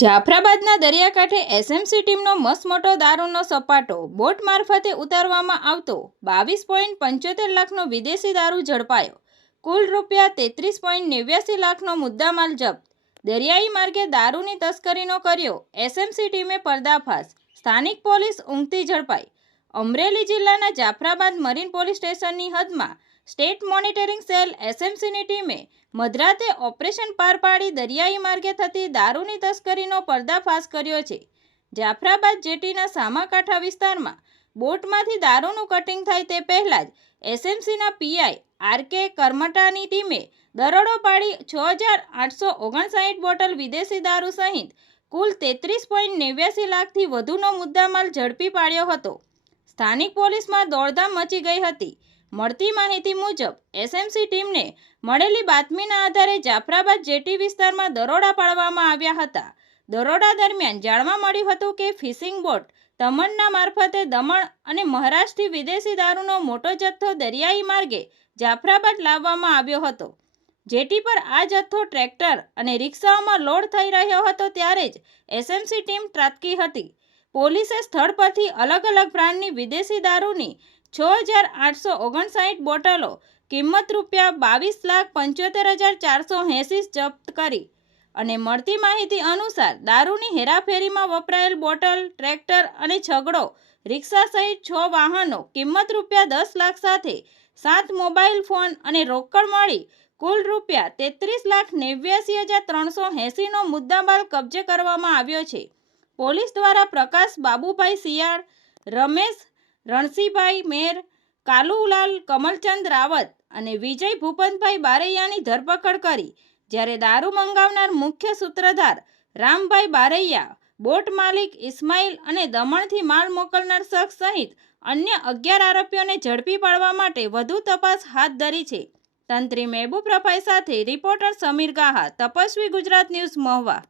જાફરાબાદના દરિયાકાંઠે એસએમસી ટીમનો મસમોટો દારૂનો સપાટો બોટ મારફતે ઉતારવામાં આવતો 22.75 લાખનો વિદેશી દારૂ ઝડપાયો। કુલ રૂપિયા 33.89 લાખનો મુદ્દામાલ જપ્ત। દરિયાઈ માર્ગે દારૂની તસ્કરીનો કર્યો એસએમસી ટીમે પર્દાફાશ। સ્થાનિક પોલીસ ઊંઘતી ઝડપાઈ। અમરેલી જિલ્લાના જાફરાબાદ મરીન પોલીસ સ્ટેશનની હદમાં સ્ટેટ મોનિટરિંગ સેલ એસએમસીની ટીમે મધરાતે ઓપરેશન પાર પાડી દરિયાઈ માર્ગે થતી દારૂની તસ્કરીનો પર્દાફાશ કર્યો છે। જાફરાબાદ જેટીના સામાકાંઠા વિસ્તારમાં બોટમાંથી દારૂનું કટિંગ થાય તે પહેલાં જ એસએમસીના પીઆઈ આરકે કરમટાની ટીમે દરોડો પાડી 6,859 બોટલ વિદેશી દારૂ સહિત કુલ 33.89 લાખથી વધુનો મુદ્દામાલ ઝડપી પાડ્યો હતો। સ્થાનિક પોલીસમાં દોડધામ મચી ગઈ હતી। મળતી માહિતી મુજબ એસએમસી ટીમને મળેલી બાતમીના આધારે જાફરાબાદ જેટી વિસ્તારમાં દરોડા પાડવામાં આવ્યા હતા। દરોડા દરમિયાન જાણવા મળ્યું હતું કે ફિશિંગ બોટ તમન્ના મારફતે દમણ અને મહારાષ્ટ્રથી વિદેશી દારૂનો મોટો જથ્થો દરિયાઈ માર્ગે જાફરાબાદ લાવવામાં આવ્યો હતો। જેટી પર આ જથ્થો ટ્રેક્ટર અને રિક્ષાઓમાં લોડ થઈ રહ્યો હતો ત્યારે જ એસએમસી ટીમ ત્રાટકી હતી। પોલીસે સ્થળ પરથી અલગ અલગ બ્રાન્ડની વિદેશી દારૂની 6,859 બોટલો કિંમત રૂપિયા 22,75,480 જપ્ત કરી અને મળતી માહિતી અનુસાર દારૂની હેરાફેરીમાં વપરાયેલ બોટલ, ટ્રેક્ટર અને છગડો રિક્ષા સહિત 6 વાહનો કિંમત રૂપિયા 10 લાખ સાથે 7 મોબાઈલ ફોન અને રોકડ મળી કુલ રૂપિયા 33,89,380નો મુદ્દામાલ કબજે કરવામાં આવ્યો છે। પોલીસ દ્વારા પ્રકાશ બાબુભાઈ શિયાળ, રમેશ રણસીભાઈ મેર, કાલુલાલ કમલચંદ રાવત અને વિજય ભૂપતભાઈ બારૈયાની ધરપકડ કરી, જ્યારે દારૂ મંગાવનાર મુખ્ય સૂત્રધાર રામભાઈ બારૈયા, બોટ માલિક ઇસ્માઇલ અને દમણથી માલ મોકલનાર શખ્સ સહિત અન્ય 11 આરોપીઓને ઝડપી પાડવા માટે વધુ તપાસ હાથ ધરી છે। તંત્રી મહેબૂબ રફાઈ સાથે રિપોર્ટર સમીર ગાહા, તપસ્વી ગુજરાત ન્યૂઝ, મહુવા।